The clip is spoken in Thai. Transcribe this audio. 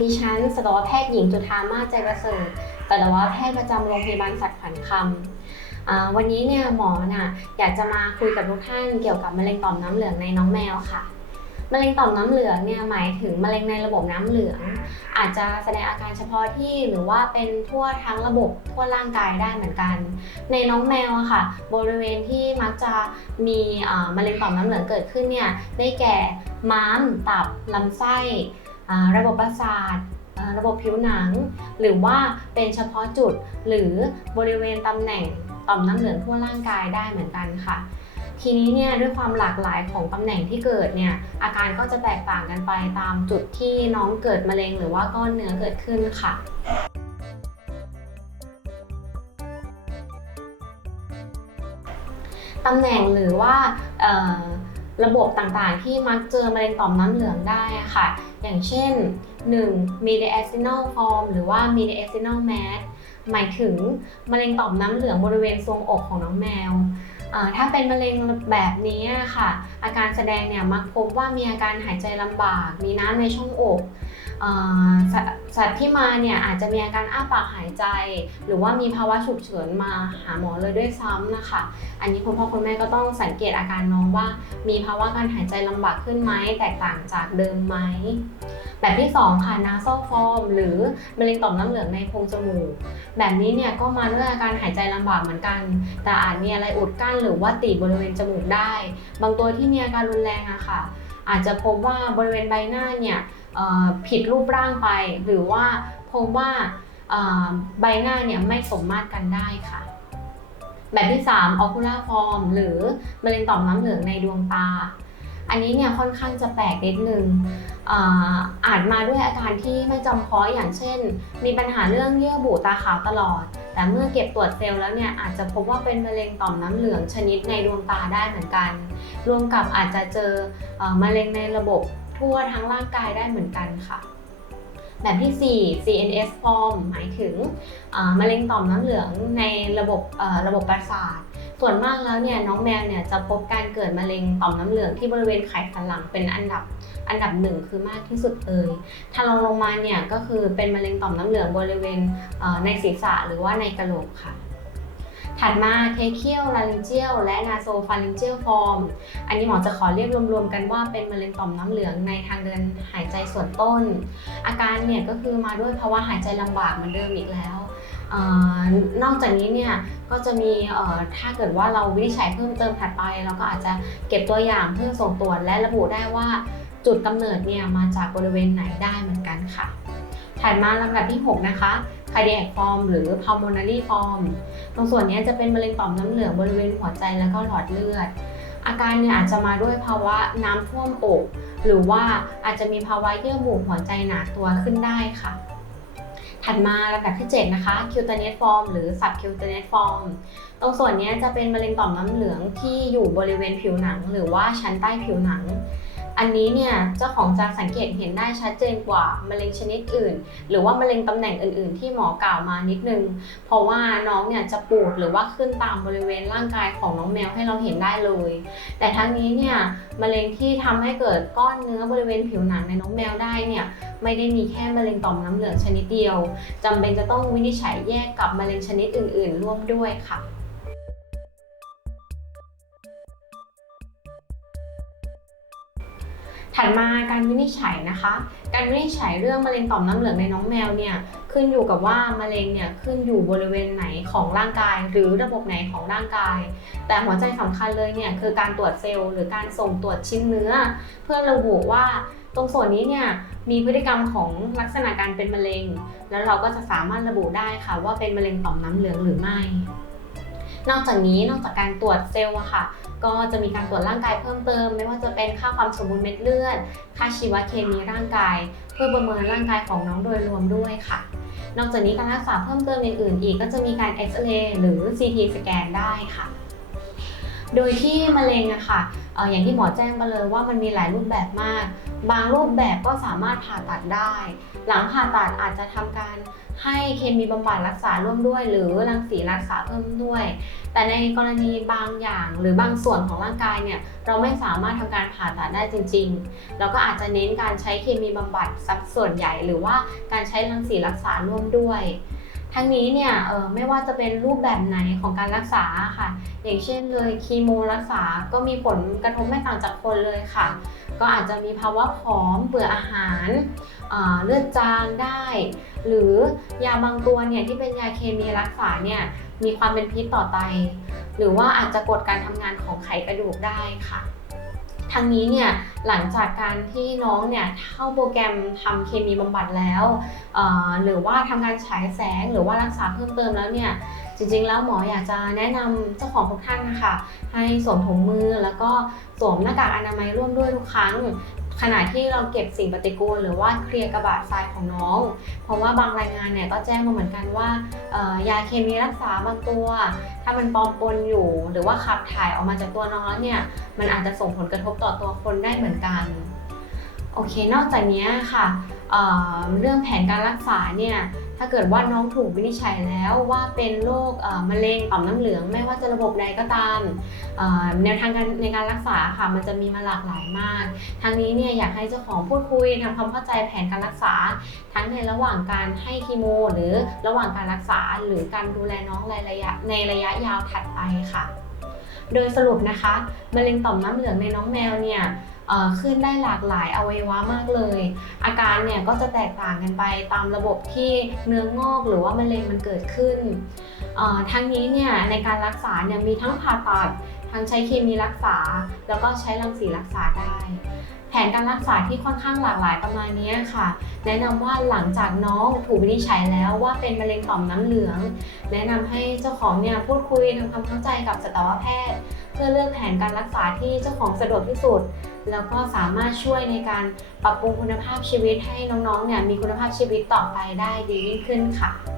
ดิฉันสัตวแพทย์หญิงจุธามาใจประเสริฐสัตวแพทย์ประจำโรงพยาบาลสัตว์ขวัญคำวันนี้เนี่ยหมอน่ะอยากจะมาคุยกับทุกท่านเกี่ยวกับมะเร็งต่อมน้ำเหลืองในน้องแมวค่ะมะเร็งต่อมน้ำเหลืองเนี่ยหมายถึงมะเร็งในระบบน้ำเหลือง อาจจะแสดงอาการเฉพาะที่หรือว่าเป็นทั่วทั้งระบบทั่วร่างกายได้เหมือนกัน ในน้องแมวอะค่ะ บริเวณที่มักจะมีมะเร็งต่อมน้ำเหลืองเกิดขึ้นเนี่ยได้แก่ม้ามตับลำไส้ ระบบประสาทระบบผิวหนัง หรือว่าเป็นเฉพาะจุดหรือบริเวณตำแหน่งต่อมน้ำเหลืองทั่วร่างกายได้เหมือนกันค่ะ ทีนี้เนี่ยด้วยความหลากหลายของตำแหน่งที่เกิดเนี่ยอาการก็จะแตกต่างกันไปตามจุดที่น้องเกิดมะเร็งหรือว่าก้อนเนื้อเกิดขึ้นค่ะตำแหน่งหรือว่าระบบต่างๆ ที่มักเจอมะเร็งต่อมน้ำเหลืองได้ค่ะ อย่างเช่น 1. mediastinal form หรือว่า mediastinal mass หมายถึงมะเร็งต่อมน้ำเหลืองบริเวณทรวงอกของน้องแมว ถ้าเป็นมะเร็งแบบนี้ค่ะ อาการแสดงเนี่ยมักพบว่ามีอาการหายใจลำบาก มีน้ำในช่องอก สสัตว์ที่มาเนี่ยอาจจะมีอาการอ้าปากหายใจ หรือว่ามีภาวะฉุกเฉินมาหาหมอเลยด้วยซ้ำนะคะ อันนี้คุณพ่อคุณแม่ก็ต้องสังเกตอาการน้องว่า มีภาวะการหายใจลำบากขึ้นไหมแตกต่างจากเดิมไหมแบบที่ 2 ค่ะ nasal form หรือมะเร็งต่อมน้ำเหลืองในโพรงจมูก แบบนี้เนี่ยก็มาด้วยอาการหายใจลำบากเหมือนกัน แต่อาจมีอะไรอุดกั้นหรือว่าตีบบริเวณจมูกได้ บางตัวที่มีอาการรุนแรงอะค่ะ อาจจะพบว่าบริเวณใบหน้าเนี่ยผิดรูปร่างไป หรือว่าพบว่าเอ่อใบหน้าเนี่ยไม่สมมาตรกันได้ค่ะ แบบที่ 3 ocular form หรือมะเร็งต่อมน้ำเหลืองในดวงตา อันนี้เนี่ยค่อนข้างจะแปลกนิดนึงอาจมาด้วยอาการที่ไม่จำเพาะอย่างเช่น มีปัญหาเรื่องเยื่อบุตาขาวตลอด แต่เมื่อเก็บตรวจเซลล์แล้วเนี่ยอาจจะพบว่าเป็นมะเร็งต่อมน้ำเหลืองชนิดในดวงตาได้เหมือนกัน รวมกับอาจจะเจออ่อมะเร็งในระบบทั่วทั้งร่างกายได้เหมือนกันค่ะ แบบที่ 4 CNS form หมายถึงมะเร็งต่อมน้ำเหลืองในระบบระบบประสาท ส่วนมากแล้วเนี่ยน้องแมวเนี่ยจะพบการเกิดมะเร็งต่อมน้ำเหลืองที่บริเวณไขสันหลังเป็นอันดับอันดับหนึ่งคือมากที่สุดเลยถ้าลองลงมาเนี่ยก็คือเป็นมะเร็งต่อมน้ำเหลืองบริเวณเในศีรษะหรือว่าในกระโหลกค่ะ ถัดมา tracheal laryngeal และ nasopharyngeal form อันนี้หมอจะขอเรียกรวมๆกันว่าเป็นมะเร็งต่อมน้ำเหลืองในทางเดินหายใจส่วนต้น อาการเนี่ยก็คือมาด้วยภาวะหายใจลำบากเหมือนเดิมอีกแล้ว นอกจากนี้เนี่ยก็จะมีถ้าเกิดว่าเราวินิจฉัยเพิ่มเติมถัดไป เราก็อาจจะเก็บตัวอย่างเพื่อส่งตรวจและระบุได้ว่าจุดกำเนิดเนี่ยมาจากบริเวณไหนได้เหมือนกันค่ะ ถัดมาลำดับที่ 6 นะคะ cardiac form หรือ pulmonary form ตรงส่วนนี้จะเป็นมะเร็งต่อมน้ำเหลืองบริเวณหัวใจแล้วก็หลอดเลือด อาการเนี่ยอาจจะมาด้วยภาวะน้ำท่วมอก หรือว่าอาจจะมีภาวะเยื่อบุหัวใจหนาตัวขึ้นได้ค่ะ ถัดมาลำดับที่ 7 นะคะคิวเตเนตฟอร์มหรือสับคิวเตเนตฟอร์มตรงส่วนนี้จะเป็นมะเร็งต่อมน้ำเหลืองที่อยู่บริเวณผิวหนัง หรือว่าชั้นใต้ผิวหนัง อันนี้เนี่ยเจ้าของจะสังเกตเห็นได้ชัดเจนกว่ามะเร็งชนิดอื่น หรือว่ามะเร็งตำแหน่งอื่น ๆ ที่หมอกล่าวมานิดนึง เพราะว่าน้องเนี่ยจะปูดหรือว่าขึ้นตามบริเวณร่างกายของน้องแมวให้เราเห็นได้เลย แต่ทั้งนี้เนี่ยมะเร็งที่ทำให้เกิดก้อนเนื้อบริเวณผิวหนังในน้องแมวได้เนี่ยไม่ได้มีแค่มะเร็งต่อมน้ำเหลืองชนิดเดียวจำเป็นจะต้องวินิจฉัยแยกกับมะเร็งชนิดอื่น ๆ ร่วมด้วยค่ะ ถัดมาการวินิจฉัยนะคะ การวินิจฉัยเรื่องมะเร็งต่อมน้ำเหลืองในน้องแมวเนี่ยขึ้นอยู่กับว่ามะเร็งเนี่ยขึ้นอยู่บริเวณไหนของร่างกาย หรือระบบไหนของร่างกาย แต่หัวใจสำคัญเลยเนี่ยคือการตรวจเซลล์หรือการส่งตรวจชิ้นเนื้อ เพื่อระบุว่าตรงส่วนนี้เนี่ยมีพฤติกรรมของลักษณะการเป็นมะเร็ง แล้วเราก็จะสามารถระบุได้ค่ะว่าเป็นมะเร็งต่อมน้ำเหลืองหรือไม่ นอกจากนี้นอกจากการตรวจเซลล์อะค่ะ ก็จะมีการตรวจร่างกายเพิ่มเติม ไม่ว่าจะเป็นค่าความสมบูรณ์เม็ดเลือด ค่าชีวเคมีร่างกาย เพื่อประเมินร่างกายของน้องโดยรวมด้วยค่ะ นอกจากนี้การรักษาเพิ่มเติมอื่นๆอีก ก็จะมีการเอ็กซเรย์หรือ CT สแกนได้ค่ะโดยที่มะเร็งอะค่ะเอ่ออย่างที่หมอแจ้งไปเลยว่ามันมีหลายรูปแบบมาก บางรูปแบบก็สามารถผ่าตัดได้ หลังผ่าตัดอาจจะทำการ ให้เคมีบำบัดรักษาร่วมด้วย หรือรังสีรักษาเพิ่มด้วย แต่ในกรณีบางอย่างหรือบางส่วนของร่างกายเนี่ยเราไม่สามารถทำการผ่าตัดได้จริง ๆ เราก็อาจจะเน้นการใช้เคมีบำบัดสักส่วนใหญ่ หรือว่าการใช้รังสีรักษาร่วมด้วย ทั้งนี้เนี่ยเออไม่ว่าจะเป็นรูปแบบไหนของการรักษาค่ะ อย่างเช่นเลยคีโมรักษาก็มีผลกระทบไม่ต่างจากคนเลยค่ะ ก็อาจจะมีภาวะผอมเบื่ออาหารเลือดจางได้ หรือยาบางตัวเนี่ยที่เป็นยาเคมีรักษาเนี่ยมีความเป็นพิษต่อไต หรือว่าอาจจะกดการทำงานของไขกระดูกได้ค่ะ ทางนี้เนี่ยหลังจากการที่น้องเนี่ยเข้าโปรแกรมทำเคมีบำบัดแล้วหรือว่าทำการฉายแสงหรือว่ารักษาเพิ่มเติมแล้วเนี่ยจริงๆ แล้วหมออยากจะแนะนำเจ้าของทุกท่านนะคะให้สวมถุงมือแล้วก็สวมหน้ากากอนามัยร่วมด้วยทุกครั้ง ขณะที่เราเก็บสิ่งปฏิกูล หรือว่าเคลียร์กระบะทรายของน้อง เพราะว่าบางรายงานเนี่ยก็แจ้งมาเหมือนกันว่ายาเคมีรักษาบางตัว ถ้ามันปลอมปนอยู่ หรือว่าขับถ่ายออกมาจากตัวน้องแล้วเนี่ยมันอาจจะส่งผลกระทบต่อตัวคนได้เหมือนกันโอเค นอกจากนี้ค่ะ เรื่องแผนการรักษาเนี่ยถ้าเกิดว่าน้องถูกวินิจฉัยแล้วว่าเป็นโรคมะเร็งต่อมน้ำเหลือง ไม่ว่าจะระบบใดก็ตามแนวทางการในการรักษาค่ะมันจะมีมาหลากหลายมาก ทางนี้เนี่ยอยากให้เจ้าของพูดคุยทำความเข้าใจแผนการรักษา ทั้งในระหว่างการให้คีโม หรือระหว่างการรักษาหรือการดูแลน้องในระยะในระยะยาวถัดไปค่ะ โดยสรุปนะคะมะเร็งต่อมน้ำเหลืองในน้องแมวเนี่ย ขึ้นได้หลากหลายอวัยวะมากเลย อาการเนี่ยก็จะแตกต่างกันไปตามระบบที่เนื้องอกหรือว่ามะเร็งมันเกิดขึ้นทั้งนี้เนี่ยในการรักษาเนี่ยมีทั้งผ่าตัดทั้งใช้เคมีรักษา แล้วก็ใช้รังสีรักษาได้ แผนการรักษาที่ค่อนข้างหลากหลายประมาณนี้ค่ะ แนะนำว่าหลังจากน้องถูกวินิจฉัยแล้วว่าเป็นมะเร็งต่อมน้ำเหลือง แนะนำให้เจ้าของเนี่ยพูดคุยทำความเข้าใจกับสัตวแพทย์ เพื่อเลือกแผนการรักษาที่เจ้าของสะดวกที่สุด แล้วก็สามารถช่วยในการปรับปรุงคุณภาพชีวิตให้น้องๆเนี่ยมีคุณภาพชีวิตต่อไปได้ดียิ่งขึ้นค่ะ